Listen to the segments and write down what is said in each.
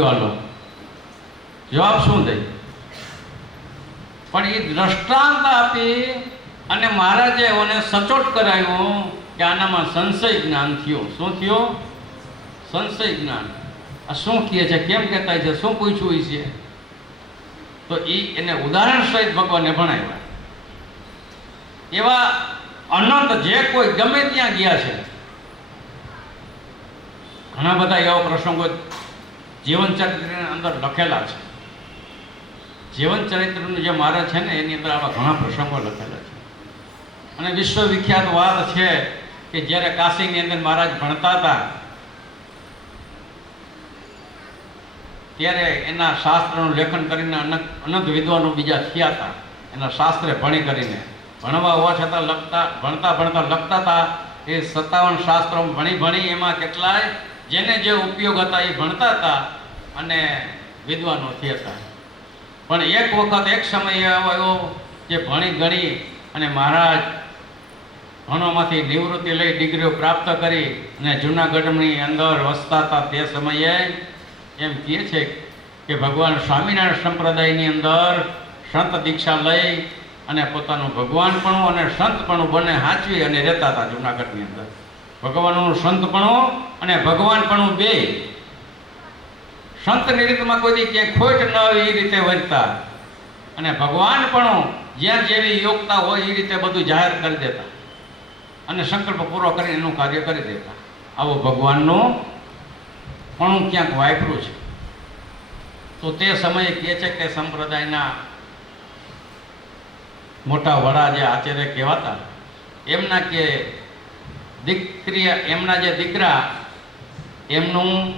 વાલો જવાબ શું દે? પણ એ દ્રષ્ટાંત આપી અને મહારાજે મને સચોટ કરાવ્યો કે આનામાં સંશય જ્ઞાન થયો. શું થયો? સંશય જ્ઞાન. આ શું કહે છે, કેમ કહેતા છે, શું પૂછવું છે? તો એને ઉદાહરણ સહિત ભગવાને ભણાવ્યા. એવા અનંત જે કોઈ ગમે ત્યાં ગયા છે, ઘણા બધા એવા પ્રસંગો જીવન ચરિત્રની અંદર લખેલા છે. જીવન ચરિત્રનું જે મહારાજ છે ને એની અંદર આવા ઘણા પ્રસંગો લખેલા છે. અને વિશ્વવિખ્યાત વાત છે કે જ્યારે કાશીની અંદર મહારાજ ભણતા હતા ત્યારે એના શાસ્ત્રનું લેખન કરીને અનંત વિદ્વાનો બીજા થયા હતા. એના શાસ્ત્રે ભણી કરીને ભણવા હોવા છતાં ભણતા લખતા હતા. એ 57 શાસ્ત્રો ભણી એમાં કેટલાય જેને જે ઉપયોગ હતા એ ભણતા હતા અને વિદ્વાનો થયા હતા. પણ એક વખત એક સમય આવ્યો જે ભણી ગણી અને મહારાજ ભણવામાંથી નિવૃત્તિ લઈ ડિગ્રીઓ પ્રાપ્ત કરી અને જૂનાગઢની અંદર વસતા હતા. તે સમયે એમ કહે છે કે ભગવાન સ્વામિનારાયણ સંપ્રદાયની અંદર સંત દીક્ષા લઈ અને પોતાનું ભગવાનપણું અને સંતપણું બંને હાંચવી અને રહેતા હતા જૂનાગઢની અંદર. ભગવાનનું સંતપણું અને ભગવાનપણું બે સંતની રીતમાં કોઈ ક્યાંય ખોટ ન હોય એ રીતે વર્તા અને ભગવાનપણું જ્યાં જેવી યોગ્યતા હોય એ રીતે બધું જાહેર કરી દેતા અને સંકલ્પ પૂરો કરીને એનું કાર્ય કરી દેતા. આવો ભગવાનનું પણ ક્યાંક વાપર્યું છે. તો તે સમયે કહે છે કે સંપ્રદાયના મોટા વડા જે આચાર્ય કહેવાતા એમના કે એમના જે દીકરા એમનું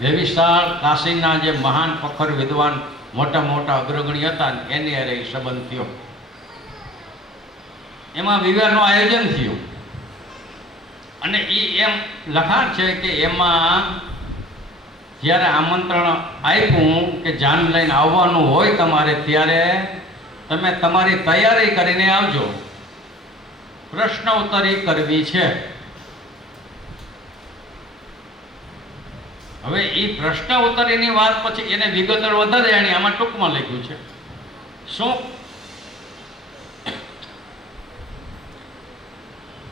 વેવિશાળ કાશીના જે મહાન પખર વિદ્વાન મોટા અગ્રગણી હતા એની હારે સંબંધ થયો. એમાં વિવાહનું આયોજન થયું અને એ એમ લખાણ છે કે એમાં જ્યારે આમંત્રણ આપ્યું કે જાન લઈને આવવાનું હોય તમારે ત્યારે તમે તમારી તૈયારી કરીને આવજો, પ્રશ્ન ઉત્તરી કરવી છે. હવે એ પ્રશ્ન ઉત્તરીની વાત પછી એને વિગતવાર વધારે જાણી આમાં ટૂંકમાં લખ્યું છે. શું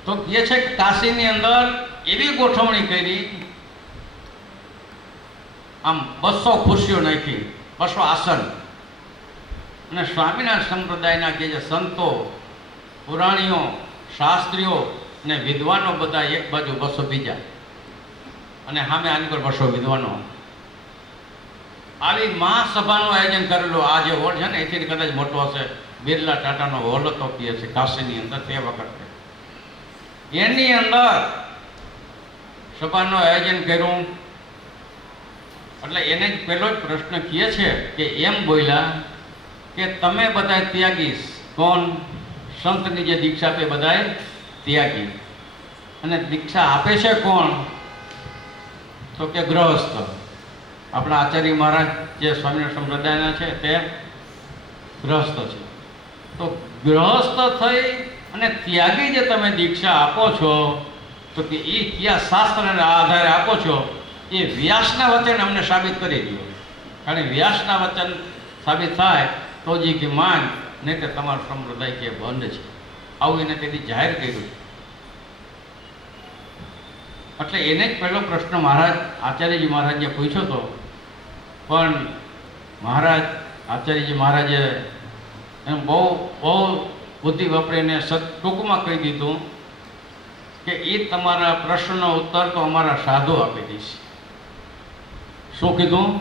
તો કહે છે કે કાશીની અંદર એવી ગોઠવણી કરી, આમ 200 ખુરશીઓ નાખી, 200 આસન અને સ્વામિનારાયણ સંપ્રદાયના કે જે સંતો પુરાણીઓ શાસ્ત્રીઓ અને વિદ્વાનો બધા એક બાજુ 200 બીજા અને સામે આની પર 200 વિદ્વાનો. આવી મહાસભાનું આયોજન કરેલું. આ જે હોલ છે ને એથી કદાચ મોટો હશે. બિરલા ટાટાનો હોલ હતો કહે છે કાશીની અંદર તે વખતે. એની અંદર સભાનું આયોજન કર્યું એટલે એને જ પહેલો જ પ્રશ્ન કહે છે કે એમ બોલ્યા કે તમે બધા ત્યાગી. કોણ? સંતની જે દીક્ષા આપે બધા ત્યાગી. અને દીક્ષા આપે છે કોણ? તો કે ગૃહસ્થ. આપણા આચાર્ય મહારાજ જે સ્વામિનારાયણ સંપ્રદાયના છે તે ગૃહસ્થ છે. તો ગૃહસ્થ થઈ અને ત્યાગી જે તમે દીક્ષા આપો છો તો કે એ કયા શાસ્ત્રના આધારે આપો છો એ વ્યાસના વચન અમને સાબિત કરી દો. કારણ વ્યાસના વચન સાબિત થાય તો જ કે માન, નહીં તો તમારો સંપ્રદાય કે બંધ છે. આવું એને તેથી જાહેર કર્યું. એટલે એને જ પહેલો પ્રશ્ન મહારાજ આચાર્યજી મહારાજે પૂછ્યો હતો. પણ મહારાજ આચાર્યજી મહારાજે એમ બહુ બુદ્ધિ વાપરીને ટૂંકમાં કહી દીધું કે એ તમારા પ્રશ્નનો ઉત્તર તો અમારા સાધુ આપી દઈશ. શું કીધું?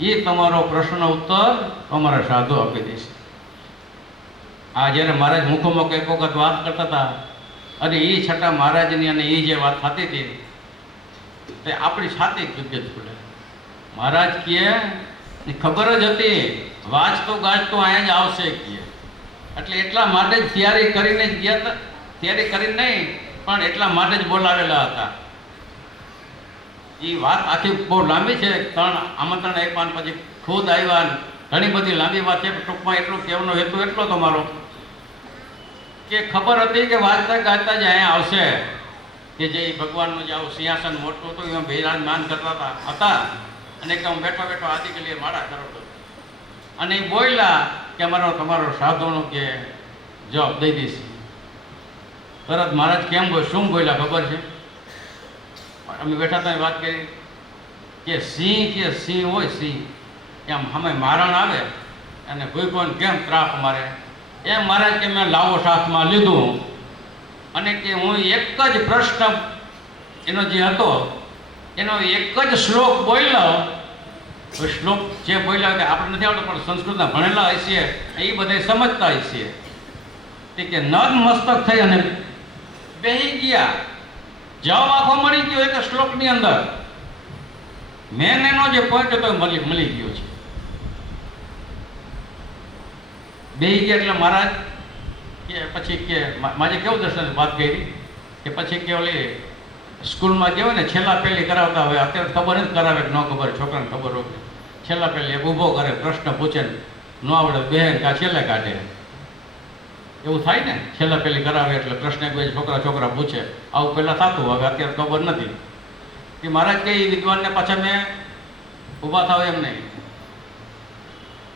એ તમારો પ્રશ્નનો ઉત્તર અમારા સાધુ આપી દઈશ. આ જ્યારે મહારાજ મુખોમુખ એક વખત વાત કરતા હતા અને એ છતાં મહારાજની અને એ જે વાત થતી હતી તે આપણી છાતી જગ્યા ખુલે. મહારાજ કહે ખબર જ હતી વાંચતું ગાજતું અહીંયા જ આવશે કહે. એટલે એટલા માટે જ તૈયારી કરીને જ ગયા હતા. તૈયારી કરીને નહીં પણ એટલા માટે જ બોલાવેલા હતા. એ વાત આખી બહુ લાંબી છે. 3 આમંત્રણ આપ્યા પછી ખુદ આવ્યા. ઘણી બધી લાંબી વાત છે. ટૂંકમાં એટલું કહેવાનો હેતુ એટલો તમારો કે ખબર હતી કે વાંચતા ગાજતા જ અહીંયા આવશે કે જે ભગવાનનું જે આવું સિંહાસન મોટું હતું એમાં બિરાજમાન કરતા હતા. અને કે હું બેઠો બેઠો આદિ કે લીએ માળા કરો તો, અને એ બોલ્યા કે અમારો તમારો સાધુનો કે જવાબ દઈ દઈશ. તરત મહારાજ કેમ શું બોલ્યા ખબર છે? અમે બેઠા હતા વાત કરી કે સિંહ હોય સિંહ એમ અમે મારણ આવે અને કોઈ કોઈને કેમ ત્રાપ મારે એમ મહારાજ કે મેં લાવો સાથમાં લીધું અને કે હું એક જ પ્રશ્ન એનો જે હતો એનો એક જ શ્લોક બોલ્યો. શ્લોક જે બોલ્યા કે આપણે નથી આવડતો પણ સંસ્કૃતના ભણેલા હશે એ બધા સમજતા હશે કે નદ મસ્તક થઈ અને બેહી ગયા. જવાબ આખો મળી ગયો એક શ્લોકની અંદર. મેન એનો જે પોઈન્ટ હતો મળી ગયો છે. બેહી ગયા એટલે મહારાજ કે પછી કે મારે કેવું દર્શન વાત કરી કે પછી કે ઓલી સ્કૂલમાં કહેવાય ને છેલ્લા પહેલી કરાવતા હોય, અત્યારે ખબર નથી કરાવે કે ન ખબર, છોકરાને ખબર હોય છેલ્લા પહેલી એક ઊભો કરે, પ્રશ્ન પૂછે ને ન આવડે બેન કા છેલ્લે કાઢે. એવું થાય ને, છેલ્લા પહેલી કરાવે એટલે પ્રશ્ન એક બે છોકરા પૂછે. આવું પહેલાં થતું, હવે અત્યારે ખબર નથી. કે મહારાજ કઈ વિદ્વાનને પાછા મેં ઊભા થાવ એમ નહીં,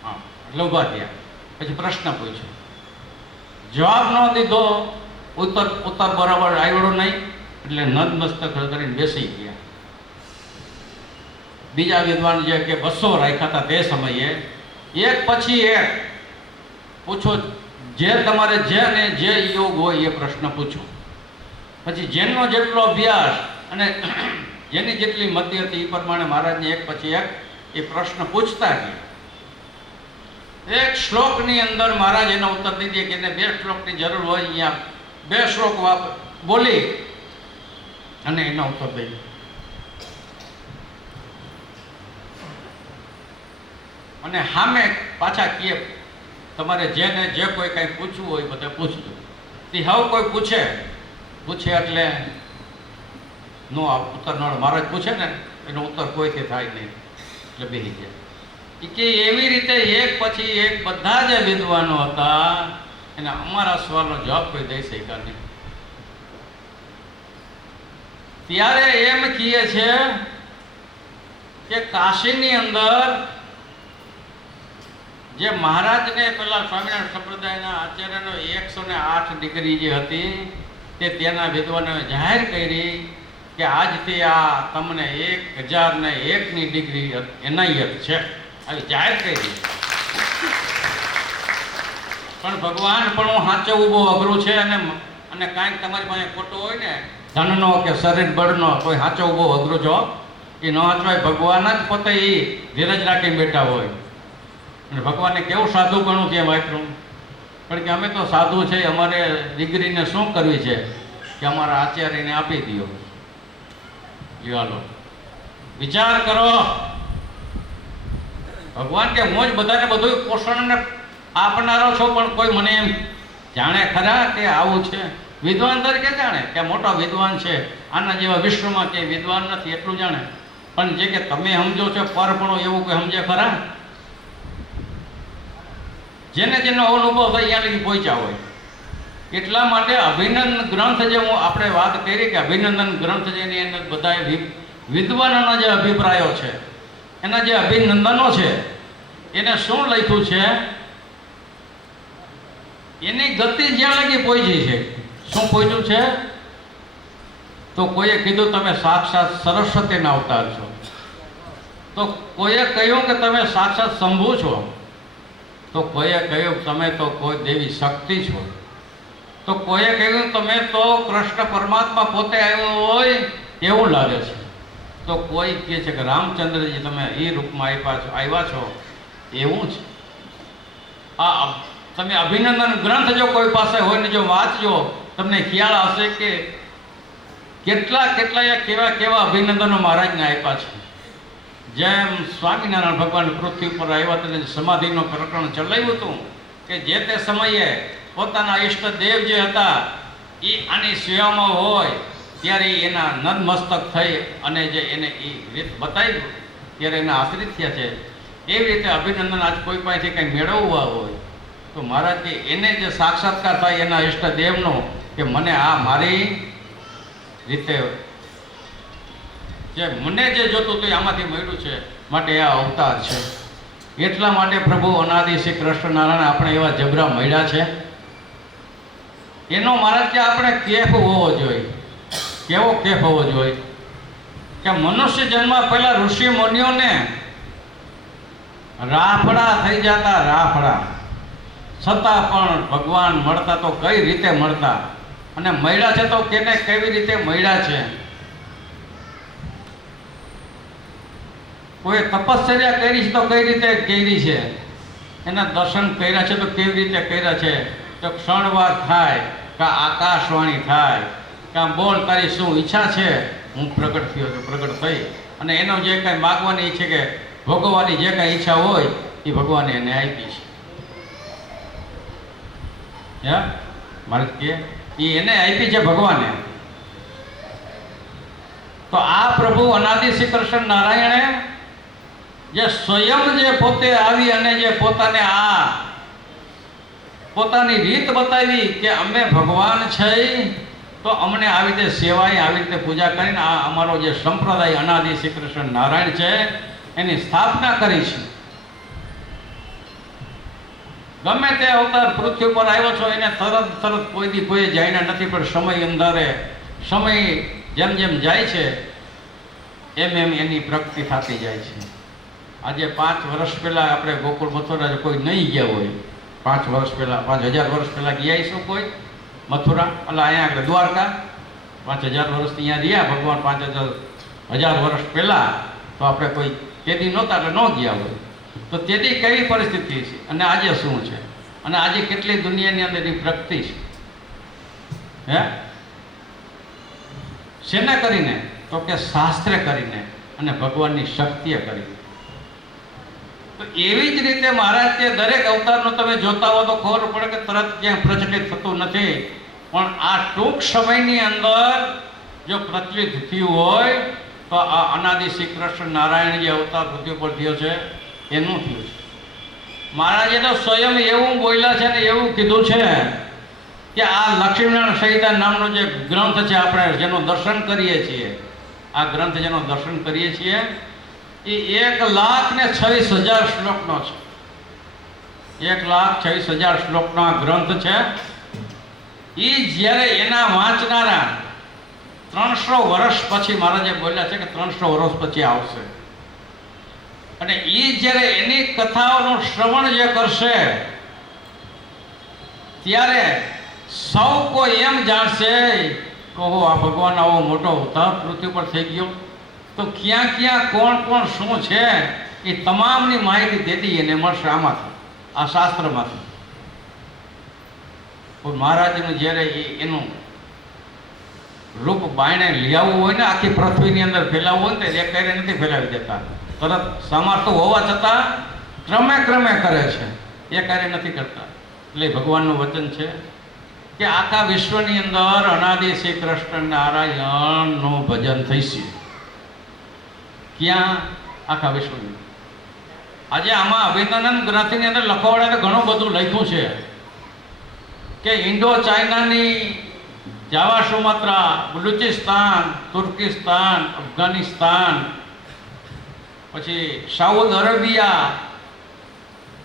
હા એટલે ઊભા થયા. પછી પ્રશ્ન પૂછ્યો, જવાબ ન દીધો, ઉત્તર બરાબર આવ્યો નહીં એટલે નતમસ્તક કરીને બેસી ગયા. બીજા વિદ્વાન જે કે 200 રાખ્યા હતા તે સમયે એક પછી એક પૂછો, જે તમારે જેને જે યોગ હોય એ પ્રશ્ન પૂછો. પછી જેનો જેટલો અભ્યાસ અને જેની જેટલી મતિ હતી એ પ્રમાણે મહારાજને એક પછી એક એ પ્રશ્ન પૂછતા ગયા. એક શ્લોકની અંદર મહારાજ એનો ઉત્તર દીધી કે એને 2 શ્લોકની જરૂર હોય, અહીંયા 2 શ્લોક બોલી અને એનો ઉત્તર દઈ. અને સામે પાછા કીએ તમારે જેને જે કોઈ કંઈ પૂછવું હોય બધે પૂછજો. તે હવે કોઈ પૂછે એટલે નો ઉત્તર ન મહારાજ પૂછે ને એનો ઉત્તર કોઈથી થાય નહીં એટલે બેસી જાય. કે એવી રીતે એક પછી એક બધા જે વિદ્વાનો હતા એને અમારા સવાલનો જવાબ કોઈ દઈ શક્યા નહીં. ત્યારે એમ કહીએ છે કે કાશીની અંદર જે મહારાજને પેલા સ્વામિનારાયણ સંપ્રદાયના આચાર્યનો 108 ડિગ્રી જે હતી તે તેના વિદ્વાનોએ જાહેર કરી કે આજથી આ તમને 1001ની ડિગ્રી એનાયત છે, આવી જાહેર કરી. પણ ભગવાન પણ સાચવવું બહુ અઘરું છે અને કાંઈક તમારી પાસે ખોટો હોય ને ધનનો કે શરીર બળનો કોઈ સાચવવું બહુ અઘરું છો. એ ન સાચવાય. ભગવાન જ પોતે એ ધીરજ રાખીને બેઠા હોય. અને ભગવાનને કેવું સાધુ ગણું છે વાપરું, પણ કે અમે તો સાધુ છે, અમારે ડિગ્રીને શું કરવી છે કે અમારા આચાર્યને આપી દો. ચાલો વિચાર કરો. ભગવાન કે હું જ બધાને બધું પોષણને આપનારો છો, પણ કોઈ મને એમ જાણે ખરા કે આવું છે? વિદ્વાન તરીકે જાણે કે મોટો વિદ્વાન છે, આના જેવા વિશ્વમાં કે વિદ્વાન નથી એટલું જાણે, પણ જે કે તમે સમજો છો પરપણો એવું કોઈ સમજે ખરા? જેને જેનો અનુભવ થાય અહીંયા લગી પહોંચ્યા હોય. એટલા માટે અભિનંદન ગ્રંથ જે આપણે વાત કરી કે અભિનંદન ગ્રંથ જેની અંદર બધા વિદ્વાનોના જે અભિપ્રાયો છે, એના જે અભિનંદનો છે, એને શું લખ્યું છે, એની ગતિ જ્યાં લગી પહોંચી છે. શું પહોંચ્યું છે? તો કોઈએ કીધું તમે સાક્ષાત સરસ્વતીના અવતાર છો, તો કોઈએ કહ્યું કે તમે સાક્ષાત શંભુ છો, તો કોઈએ કહ્યું તમે તો કોઈ દેવી શક્તિ છો, તો કોઈએ કહ્યું તમે તો કૃષ્ણ પરમાત્મા પોતે આવ્યો હોય એવું લાગે છે, તો કોઈ કહે છે કે રામચંદ્રજી તમે એ રૂપમાં આવ્યા છો એવું છે. આ તમે અભિનંદન ગ્રંથ જો કોઈ પાસે હોય ને જો વાંચજો તમને ખ્યાલ હશે કે કેટલા કેવા અભિનંદનો મહારાજને આપ્યા છે. જેમ સ્વામિનારાયણ ભગવાન પૃથ્વી પર આવ્યા તેને સમાધિનું પ્રકરણ ચલાવ્યું હતું કે જે તે સમયે પોતાના ઈષ્ટ દેવ જે હતા એ આની સેવામાં હોય ત્યારે એના નતમસ્તક થઈ અને જે એને એ રીત બતાવી ત્યારે એના આશ્રિત થયા છે. એવી રીતે અભિનંદન આજ કોઈ પાસેથી કંઈ મેળવવા હોય તો મહારાજ કે એને જે સાક્ષાત્કાર થાય એના ઈષ્ટ દેવનો કે મને આ મારી રીતે જે મને જે જોતું હતું આમાંથી મળ્યું છે, માટે આ અવતાર છે. એટલા માટે પ્રભુ અનાદિ શ્રી કૃષ્ણ નારાયણ આપણે એવા જબરા મળ્યા છે. એનો મહારાજ કે આપણે કેફ હોવો જોઈએ. કેવો કેફ હોવો જોઈએ કે મનુષ્ય જન્મ પહેલા ઋષિ મુનિઓને રાફડા થઈ જતા, રાફડા, છતાં પણ ભગવાન મળતા તો કઈ રીતે મળતા, અને મળ્યા છે તો કેને કેવી રીતે મળ્યા છે. કોઈ તપશ્ચર્યા કરી છે તો કઈ રીતે કરી છે, એના દર્શન કર્યા છે તો કેવી રીતે કર્યા છે. તો ક્ષણવાર થાય કા આકાશવાણી થાય કા બોલ તારી શું ઈચ્છા છે, હું પ્રગટ થયો છું, પ્રગટ થઈ અને એનો જે કાંઈ માગવાની ઈચ્છે કે ભોગવવાની જે કાંઈ ઈચ્છા હોય એ ભગવાને એને આપી છે. મારે કે એ એને આપી છે ભગવાને. તો આ પ્રભુ અનાદિ શ્રી કૃષ્ણ નારાયણે જે સ્વયં જે પોતે આવી અને જે પોતાને આ પોતાની રીત બતાવી કે અમે ભગવાન છે તો અમને આવી રીતે સેવાય, આવી રીતે પૂજા કરીને આ અમારો જે સંપ્રદાય અનાદિ શ્રી કૃષ્ણ નારાયણ છે એની સ્થાપના કરી છે. ગમે તે અવતાર પૃથ્વી ઉપર આવ્યો છો એને તરત કોઈ દી કોઈ જાયને નથી, પણ સમય અંદરે સમય જેમ જેમ જાય છે એમ એમ એની પ્રગતિ થતી જાય છે. આજે 5 વર્ષ પહેલાં આપણે ગોકુળ મથુરા કોઈ નહીં ગયા હોય, 5 વર્ષ પહેલાં, 5000 વર્ષ પહેલાં ગયા શું કોઈ મથુરા, એટલે અહીંયા આગળ દ્વારકા 5000 વર્ષથી અહીંયા રહ્યા ભગવાન, 5000 વર્ષ પહેલાં તો આપણે કોઈ તેદી નહોતા એટલે ન ગયા હોય. તો તેદી કેવી પરિસ્થિતિ છે અને આજે શું છે, અને આજે કેટલી દુનિયાની અંદર એની પ્રગતિ છે. શેના કરીને? તો કે શાસ્ત્રે કરીને અને ભગવાનની શક્તિએ કરીને. તો એવી જ રીતે મહારાજ કે દરેક અવતારનો તમે જોતા હો તો ખબર પડે કે તરત ક્યાંય પ્રચલિત થતું નથી, પણ આ ટૂંક સમયની અંદર જો પ્રચલિત થયું હોય તો આ અનાદિ શ્રી કૃષ્ણ નારાયણ જે અવતાર પૃથ્વી પર થયો છે એનું થયું છે. મહારાજે તો સ્વયં એવું બોલ્યા છે ને એવું કીધું છે કે આ લક્ષ્મીનારાયણ સંહિતા નામનો જે ગ્રંથ છે આપણે જેનું દર્શન કરીએ છીએ, આ ગ્રંથ જેનો દર્શન કરીએ છીએ એ 1,26,000 શ્લોકનો છે. 1,26,000 શ્લોકનો આ ગ્રંથ છે. એ જ્યારે એના વાંચનારા 300 વર્ષ પછી મહારાજે બોલ્યા છે કે 300 વર્ષ પછી આવશે, અને એ જ્યારે એની કથાઓનું શ્રવણ જે કરશે ત્યારે સૌ કોઈ એમ જાણશે કે ઓહો આ ભગવાન આવો મોટો અવતાર પૃથ્વી પર થઈ ગયો. તો ક્યાં ક્યાં કોણ કોણ શું છે એ તમામની માહિતી તેથી એને મળશે આમાંથી, આ શાસ્ત્રમાંથી. મહારાજનું જ્યારે એનું રૂપ બાયણે લઈ આવવું હોય ને, આખી પૃથ્વીની અંદર ફેલાવવું હોય ને તો એ ક્યારે નથી ફેલાવી દેતા, તરત સામર્થ્ય હોવા છતાં ક્રમે ક્રમે કરે છે, એ કાર્ય નથી કરતા. એટલે ભગવાનનું વચન છે કે આખા વિશ્વની અંદર અનાદિ શ્રી કૃષ્ણ નારાયણનું ભજન થઈશે. ક્યાં? આખા વિશ્વની. આજે આમાં અભિનંદન ગ્રંથની અંદર લખવાડે ઘણું બધું લખ્યું છે કે ઇન્ડો ચાઇનાની જાવા સુમાત્રા, બલુચિસ્તાન, તુર્કિસ્તાન, અફઘાનિસ્તાન, પછી સાઉથ અરેબિયા,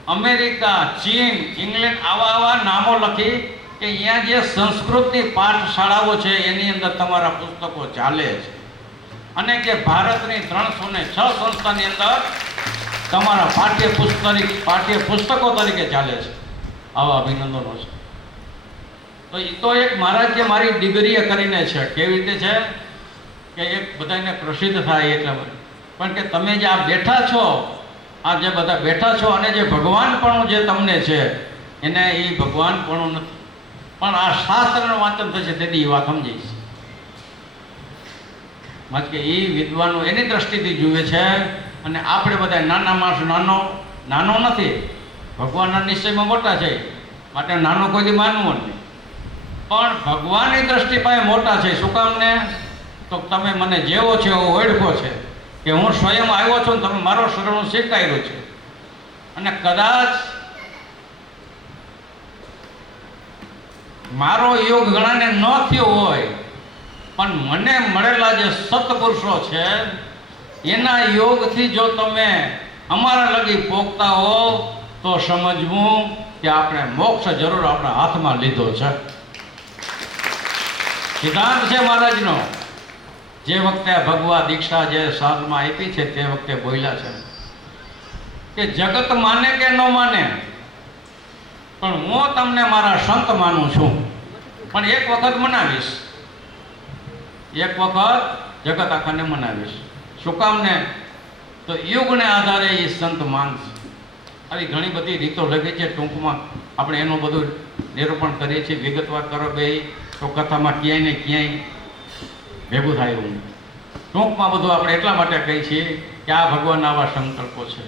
અમેરિકા, ચીન, ઇંગ્લેન્ડ, આવા નામો લખી કે અહીંયા જે સંસ્કૃતની પાઠશાળાઓ છે એની અંદર તમારા પુસ્તકો ચાલે છે, અને કે ભારતની 306 સંસ્થાની અંદર તમારા પાઠ્યપુસ્તકો તરીકે ચાલે છે. આવા અભિનંદનો છે. તો એ તો એક મહારાજ કે મારી ડિગ્રીએ કરીને છે. કેવી રીતે છે કે એક બધાને પ્રસિદ્ધ થાય એટલે, પણ કે તમે જે આ બેઠા છો, આ જે બધા બેઠા છો અને જે ભગવાનપણું જે તમને છે એને એ ભગવાનપણું નથી, પણ આ શાસ્ત્રનું વાંચન થશે તેથી એ વાત સમજીશ. કે એ વિદ્વાનો એની દ્રષ્ટિથી જુએ છે, અને આપણે બધા નાના માણસ નાનો નથી, ભગવાનના નિશ્ચયમાં મોટા છે, માટે નાનો કોઈ માનવું નહીં, પણ ભગવાનની દ્રષ્ટિ પાસે મોટા છે. શું કામ ને? તો તમે મને જેવો છે એવો ઓળખો છે કે હું સ્વયં આવ્યો છું, તમે મારો શરણું સ્વીકાર્યું છે, અને કદાચ મારો યોગ ઘણાને ન થયો હોય પણ મને મળેલા જે સત્પુરુષો છે એના યોગથી જો તમે અમારા લગી પોગતા હો તો સમજવું કે આપણે મોક્ષ જરૂર આપણા હાથમાં લીધો છે. સિદ્ધાંત છે મહારાજનો. જે વખતે ભગવા દીક્ષા જે સાધમાં આપી છે તે વખતે બોલ્યા છે કે જગત માને કે ન માને, પણ હું તમને મારા સંત માનું છું. પણ એક વખત મનાવીશ, એક વખત જગત આખાને મનાવીશ. શું કામ ને? તો યુગને આધારે એ સંત માનશે. આવી ઘણી બધી રીતો લગી છે. ટૂંકમાં આપણે એનું બધું નિરૂપણ કરીએ છીએ. વિગતવાર કરો બે તો કથામાં ક્યાંય ને ક્યાંય ભેગું થાય એવું. ટૂંકમાં બધું આપણે એટલા માટે કહીએ છીએ કે આ ભગવાનના આવા સંકલ્પો છે.